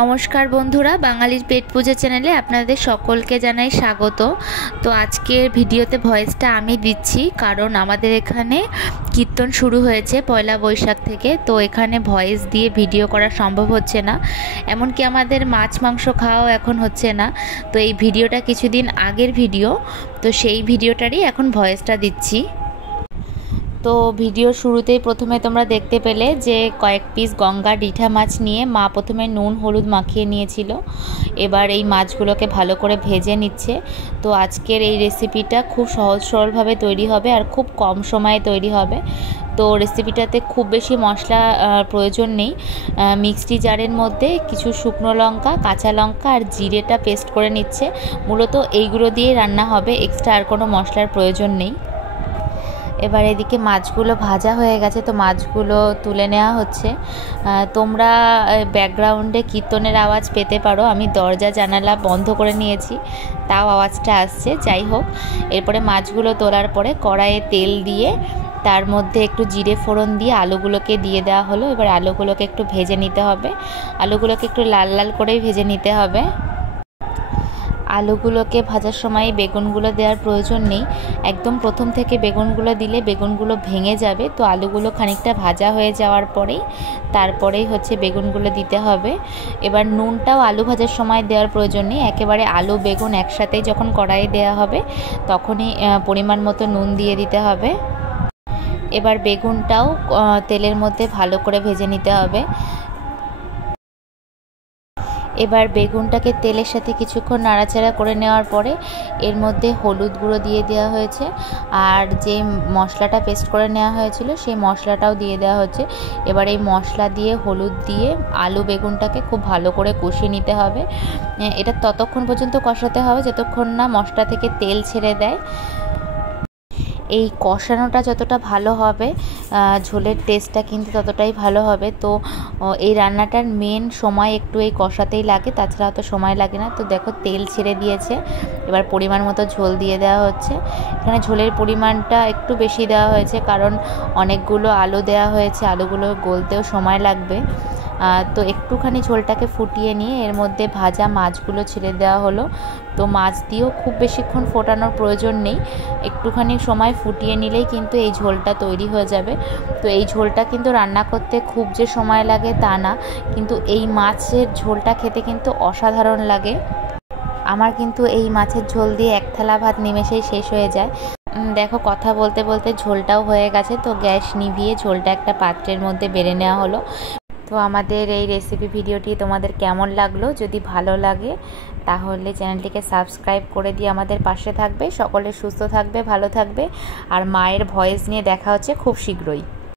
নমস্কার বন্ধুরা, বাঙালির পেট পূজা চ্যানেলে আপনাদের সকলকে জানাই স্বাগত। তো আজকের ভিডিওতে ভয়েসটা আমি দিচ্ছি কারণ আমাদের এখানে কীর্তন শুরু হয়েছে পয়লা বৈশাখ থেকে। তো এখানে ভয়েস দিয়ে ভিডিও করা সম্ভব হচ্ছে না, এমনকি আমাদের মাছ মাংস খাওয়াও এখন হচ্ছে না। তো এই ভিডিওটা কিছুদিন আগের ভিডিও, তো সেই ভিডিওটারই এখন ভয়েসটা দিচ্ছি। তো ভিডিও শুরুতেই প্রথমে তোমরা দেখতে পেলে যে কয়েক পিস গঙ্গা ডিঠা মাছ নিয়ে মা প্রথমে নুন হলুদ মাখিয়ে নিয়েছিল। এবার এই মাছগুলোকে ভালো করে ভেজে নিচ্ছে। তো আজকের এই রেসিপিটা খুব সহজ সরলভাবে তৈরি হবে আর খুব কম সময়ে তৈরি হবে। তো রেসিপিটাতে খুব বেশি মশলা প্রয়োজন নেই। মিক্সি জারের মধ্যে কিছু শুকনো লঙ্কা, কাঁচা লঙ্কা আর জিরেটা পেস্ট করে নিচ্ছে। মূলত এইগুলো দিয়ে রান্না হবে, এক্সট্রা আর কোনো মশলার প্রয়োজন নেই। এবার এদিকে মাছগুলো ভাজা হয়ে গেছে, তো মাছগুলো তুলে নেওয়া হচ্ছে। তোমরা ব্যাকগ্রাউন্ডে কীর্তনের আওয়াজ পেতে পারো, আমি দরজা জানালা বন্ধ করে নিয়েছি, তাও আওয়াজটা আসছে। যাই হোক, এরপরে মাছগুলো তোলার পরে কড়াইয়ে তেল দিয়ে তার মধ্যে একটু জিরে ফোড়ন দিয়ে আলুগুলোকে দিয়ে দেওয়া হলো। এবার আলুগুলোকে একটু ভেজে নিতে হবে, আলুগুলোকে একটু লাল লাল করেই ভেজে নিতে হবে। আলুগুলোকে ভাজার সময় বেগুনগুলো দেওয়ার প্রয়োজন নেই, একদম প্রথম থেকে বেগুনগুলো দিলে বেগুনগুলো ভেঙে যাবে। তো আলুগুলো খানিকটা ভাজা হয়ে যাওয়ার পরেই তারপরেই বেগুনগুলো দিতে হবে। এবার নুনটাও আলু ভাজার সময় দেওয়ার প্রয়োজন নেই, একেবারে আলু বেগুন একসাথেই যখন কড়াইয়ে দেওয়া হবে তখনই পরিমাণ মতো নুন দিয়ে দিতে হবে। এবার বেগুনটাও তেলের মধ্যে ভালো করে ভেজে নিতে হবে। এবার বেগুনটাকে তেলের সাথে কিছুক্ষণ নাড়াচাড়া করে নেওয়ার পরে এর মধ্যে হলুদ গুঁড়ো দিয়ে দেওয়া হয়েছে, আর যে মশলাটা পেস্ট করে নেওয়া হয়েছিল সেই মশলাটাও দিয়ে দেওয়া হচ্ছে। এবার এই মশলা দিয়ে হলুদ দিয়ে আলু বেগুনটাকে খুব ভালো করে কষিয়ে নিতে হবে। এটা ততক্ষণ পর্যন্ত কষাতে হবে যতক্ষণ না মশলা থেকে তেল ছেড়ে দেয়। এই কষানোটা যতটা ভালো হবে ঝোলের টেস্টটা কিন্তু ততটাই ভালো হবে। তো এই রান্নাটার মেন সময় একটু এই কষাতেই লাগে, তাছাড়া অত সময় লাগে না। তো দেখো তেল ছেড়ে দিয়েছে, এবার পরিমাণ মতো ঝোল দিয়ে দেওয়া হচ্ছে। এখানে ঝোলের পরিমাণটা একটু বেশি দেওয়া হয়েছে কারণ অনেকগুলো আলু দেওয়া হয়েছে, আলুগুলো গলতেও সময় লাগবে। তো একটুখানি ঝোলটাকে ফুটিয়ে নিয়ে এর মধ্যে ভাজা মাছগুলো ছেড়ে দেওয়া হলো। তো মাছ দিয়েও খুব বেশিক্ষণ ফোটানোর প্রয়োজন নেই, একটুখানি সময় ফুটিয়ে নিলেই কিন্তু এই ঝোলটা তৈরি হয়ে যাবে। তো এই ঝোলটা কিন্তু রান্না করতে খুব যে সময় লাগে তা না, কিন্তু এই মাছের ঝোলটা খেতে কিন্তু অসাধারণ লাগে। আমার কিন্তু এই মাছের ঝোল দিয়ে এক থালা ভাত নিমেষেই শেষ হয়ে যায়। দেখো কথা বলতে বলতে ঝোলটাও হয়ে গেছে, তো গ্যাস নিভিয়ে ঝোলটা একটা পাত্রের মধ্যে বেড়ে নেওয়া হলো। তো আমাদের এই রেসিপি ভিডিওটি তোমাদের কেমন লাগলো? যদি ভালো লাগে তাহলে চ্যানেলটিকে সাবস্ক্রাইব করে দিয়ে আমাদের পাশে থাকবে। সকলে সুস্থ থাকবে, ভালো থাকবে, আর মায়ের ভয়েস নিয়ে দেখা হচ্ছে খুব শীঘ্রই।